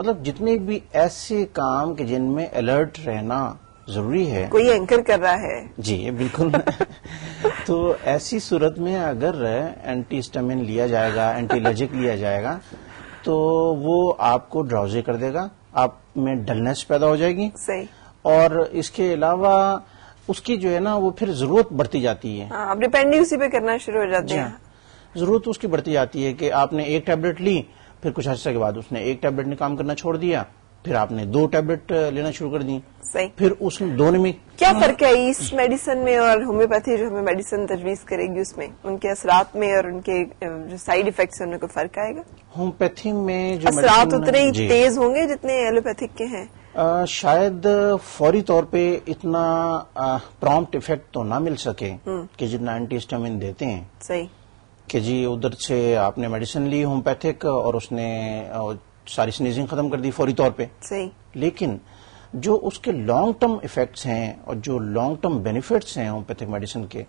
مطلب جتنے بھی ایسے کام کہ جن میں الرٹ رہنا ضروری ہے. کوئی اینکر کر رہا ہے. جی بالکل. تو ایسی صورت میں اگر اینٹی ہسٹامین لیا جائے گا, اینٹی الرجک لیا جائے گا, تو وہ آپ کو ڈراؤزی کر دے گا, آپ میں ڈلنس پیدا ہو جائے گی. صحیح. اور اس کے علاوہ اس کی جو ہے نا وہ پھر ضرورت بڑھتی جاتی ہے. آپ ڈپینڈ اسی پہ کرنا شروع ہو جاتے ہیں. ضرورت اس کی بڑھتی جاتی ہے کہ آپ نے ایک ٹیبلٹ لی, پھر کچھ عرصے کے بعد اس نے ایک ٹیبلٹ نے کام کرنا چھوڑ دیا, پھر آپ نے 2 ٹیبلٹ لینا شروع کر دی. صحیح. پھر اس دونوں میں کیا فرق ہے اس میڈیسن میں اور ہومیوپیتھی جو ہمیں میڈیسن تجویز کرے گی, اس میں ان کے اثرات میں اور ان کے جو سائیڈ افیکٹس ہیں ان میں کوئی فرق آئے گا؟ ہومیوپیتھی میں جو اثرات اتنے ہی تیز ہوں گے جتنے ایلوپیتھک کے ہیں؟ شاید فوری طور پہ اتنا پرومپٹ افیکٹ تو نہ مل سکے کہ جتنا اینٹی ہسٹامین دیتے ہیں. صحیح. کہ جی ادھر سے آپ نے میڈیسن لی ہومیوپیتھک اور اس نے ساری سنیزنگ ختم کر دی فوری طور پہ. صحیح. لیکن جو اس کے لانگ ٹرم ایفیکٹس ہیں اور جو لانگ ٹرم بینیفٹس ہیں ہومیوپیتھک میڈیسن کے,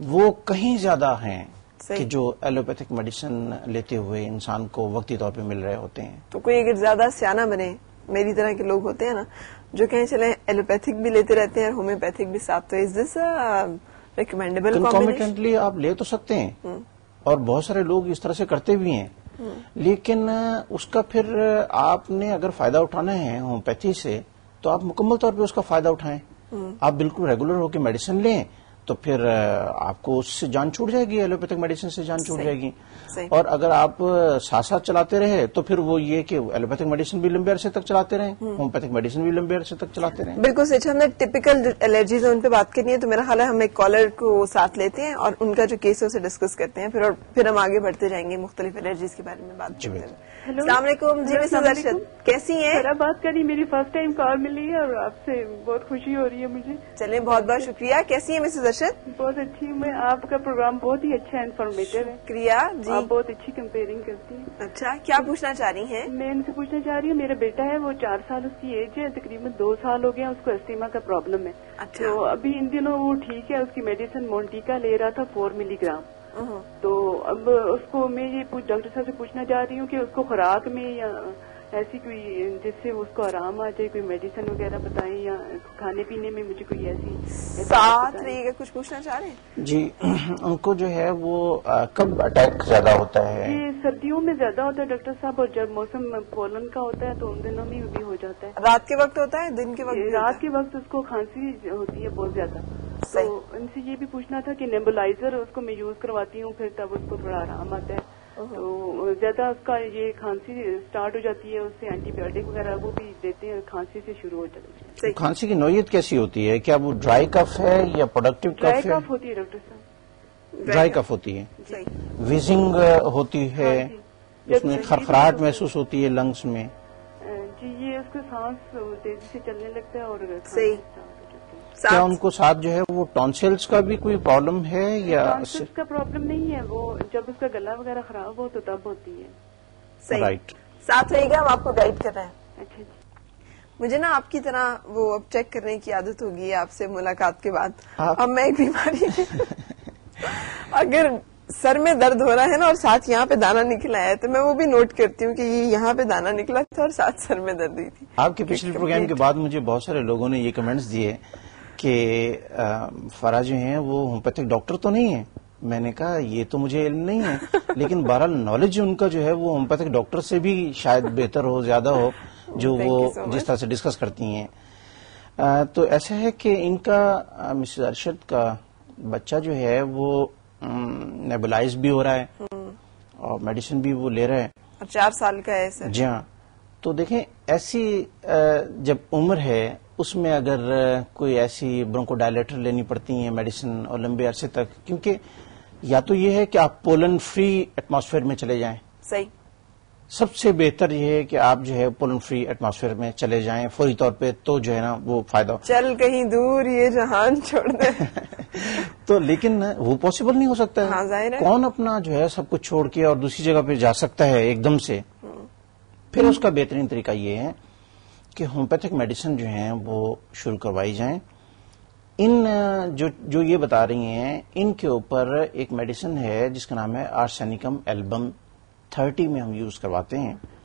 وہ کہیں زیادہ ہیں کہ جو ایلوپیتھک میڈیسن لیتے ہوئے انسان کو وقتی طور پہ مل رہے ہوتے ہیں. تو کوئی اگر زیادہ سیاح بنے, میری طرح کے لوگ ہوتے ہیں نا جو کہیں چلیں ایلوپیتھک بھی لیتے رہتے ہیں اور ہومیوپیتھک بھی ساتھ, تو از دس ریکمینڈیبل کنکومیٹنٹلی آپ لے تو سکتے ہیں اور بہت سارے لوگ اس طرح سے کرتے بھی ہیں. لیکن اس کا پھر آپ نے اگر فائدہ اٹھانا ہے ہومیوپیتھی سے تو آپ مکمل طور پہ اس کا فائدہ اٹھائیں. آپ بالکل ریگولر ہو کے میڈیسن لیں تو پھر آپ کو اس سے جان چھوٹ جائے گی, ایلوپیتھک میڈیسن سے جان چھوٹ جائے گی. اور اگر آپ ساتھ ساتھ چلاتے رہے تو پھر وہ یہ کہ ایلوپیتھک میڈیسن بھی لمبے عرصے تک چلاتے رہیں, ہومیوپیتھک میڈیسن بھی لمبے عرصے تک چلاتے رہیں. بالکل سچ. ہم نے ٹپیکل الرجیز ہیں ان پہ بات کرنی ہے, تو میرا خیال ہے ہم ایک کالر کو ساتھ لیتے ہیں اور ان کا جو کیس ہے اسے ڈسکس کرتے ہیں, پھر ہم آگے بڑھتے جائیں گے مختلف الرجیز کے بارے میں بات کرتے ہیں. السلام علیکم. جی مسز ارشد, کیسی ہیں؟ ذرا بات کری, میری فرسٹ ٹائم کال ملی ہے اور آپ سے بہت خوشی ہو رہی ہے مجھے. چلیں بہت بہت شکریہ. کیسی ہیں مسز ارشد؟ بہت اچھی ہوں میں. آپ کا پروگرام بہت ہی اچھا انفارمیٹو ہے. شکریہ جی. آپ بہت اچھی کمپیئرنگ کرتی ہیں. اچھا, کیا پوچھنا چاہ رہی ہیں؟ میں ان سے پوچھنا چاہ رہی ہوں, میرا بیٹا ہے وہ 4 سال اس کی ایج ہے, تقریباً 2 سال ہو گیا اس کو استیما کا پرابلم ہے. تو ابھی ان دنوں وہ ٹھیک ہے, اس کی میڈیسن مونٹیکا لے رہا تھا 4 ملی گرام. تو اب اس کو میں یہ ڈاکٹر صاحب سے پوچھنا چاہ رہی ہوں کہ اس کو خوراک میں یا ایسی کوئی جس سے اس کو آرام آ جائے کوئی میڈیسن وغیرہ بتائیں, یا کھانے پینے میں مجھے کوئی ایسی ساتھ رہیے گا. کچھ پوچھنا چاہ رہے ہیں؟ جی, ان کو جو ہے وہ کب اٹیک زیادہ ہوتا ہے؟ یہ سردیوں میں زیادہ ہوتا ہے ڈاکٹر صاحب, اور جب موسم پولن کا ہوتا ہے تو ان دنوں میں بھی ہو جاتا ہے. رات کے وقت ہوتا ہے, دن کے وقت؟ رات کے وقت اس کو کھانسی ہوتی ہے بہت زیادہ. تو ان سے یہ بھی پوچھنا تھا کہ نیبولائزر اس کو میں یوز کرواتی ہوں, پھر تب اس کو تھوڑا آرام آتا ہے. تو زیادہ اس کا یہ کھانسی اسٹارٹ ہو جاتی ہے, اس سے اینٹی بایوٹک وغیرہ وہ بھی دیتے ہیں, کھانسی سے شروع ہو جاتی ہے. کھانسی کی نوعیت کیسی ہوتی ہے؟ کیا وہ ڈرائی کف ہے یا پروڈکٹیو کف ہے؟ ڈرائی کف ہوتی ہے ڈاکٹر صاحب. ڈرائی کف ہوتی ہے. ویزنگ ہوتی ہے, اس میں خرخراہٹ محسوس ہوتی ہے لنگس میں؟ جی, یہ اس کو سانس تیزی سے چلنے لگتا ہے. اور کیا ان کو ساتھ جو ہے وہ ٹونسلز کا بھی کوئی پرابلم ہے یا؟ ٹونسلز کا پرابلم نہیں ہے, وہ جب اس کا گلا وغیرہ خراب ہو تو تب ہوتی ہے. رائٹ. ساتھ رہے گا, ہم آپ کو گائیڈ کر رہے ہیں. اچھا جی. مجھے نا آپ کی طرح وہ اب چیک کرنے کی عادت ہوگی آپ سے ملاقات کے بعد. اب میں ایک بیماری اگر سر میں درد ہو رہا ہے نا اور ساتھ یہاں پہ دانا نکلا ہے تو میں وہ بھی نوٹ کرتی ہوں کہ یہ یہاں پہ دانا نکلا تھا اور ساتھ سر میں درد ہوئی تھی. آپ کے پچھلے پروگرام کے بعد مجھے بہت سارے لوگوں نے یہ کمنٹس دیے کہ فرا جو ہیں وہ ہومیوپیتھک ڈاکٹر تو نہیں ہے. میں نے کہا یہ تو مجھے علم نہیں ہے, لیکن بہرحال نالج ان کا جو ہے وہ ہومیوپیتھک ڈاکٹر سے بھی شاید بہتر ہو, زیادہ ہو, جو وہ جس طرح سے ڈسکس کرتی ہیں. تو ایسا ہے کہ ان کا مسز ارشد کا بچہ جو ہے وہ نیبولائز بھی ہو رہا ہے اور میڈیسن بھی وہ لے رہا ہے, 4 سال کا ہے سر. جی ہاں. تو دیکھیں ایسی جب عمر ہے اس میں اگر کوئی ایسی برونکو ڈائلیٹر لینی پڑتی ہیں میڈیسن اور لمبے عرصے تک, کیونکہ یا تو یہ ہے کہ آپ پولن فری ایٹماسفیئر میں چلے جائیں. صحیح. سب سے بہتر یہ ہے کہ آپ جو ہے پولن فری ایٹماسفیئر میں چلے جائیں فوری طور پہ, تو جو ہے نا وہ فائدہ. چل کہیں دور یہ جہان چھوڑ دیں. تو لیکن وہ پاسبل نہیں ہو سکتا ہے. ہاں ظاہر ہے. کون اپنا جو ہے سب کچھ چھوڑ کے اور دوسری جگہ پہ جا سکتا ہے ایک دم سے؟ پھر اس کا بہترین طریقہ یہ ہے کہ ہومیوپیتھک میڈیسن جو ہیں وہ شروع کروائی جائیں. ان جو یہ بتا رہی ہیں ان کے اوپر ایک میڈیسن ہے جس کا نام ہے آرسینیکم ایلبم 30 میں ہم یوز کرواتے ہیں.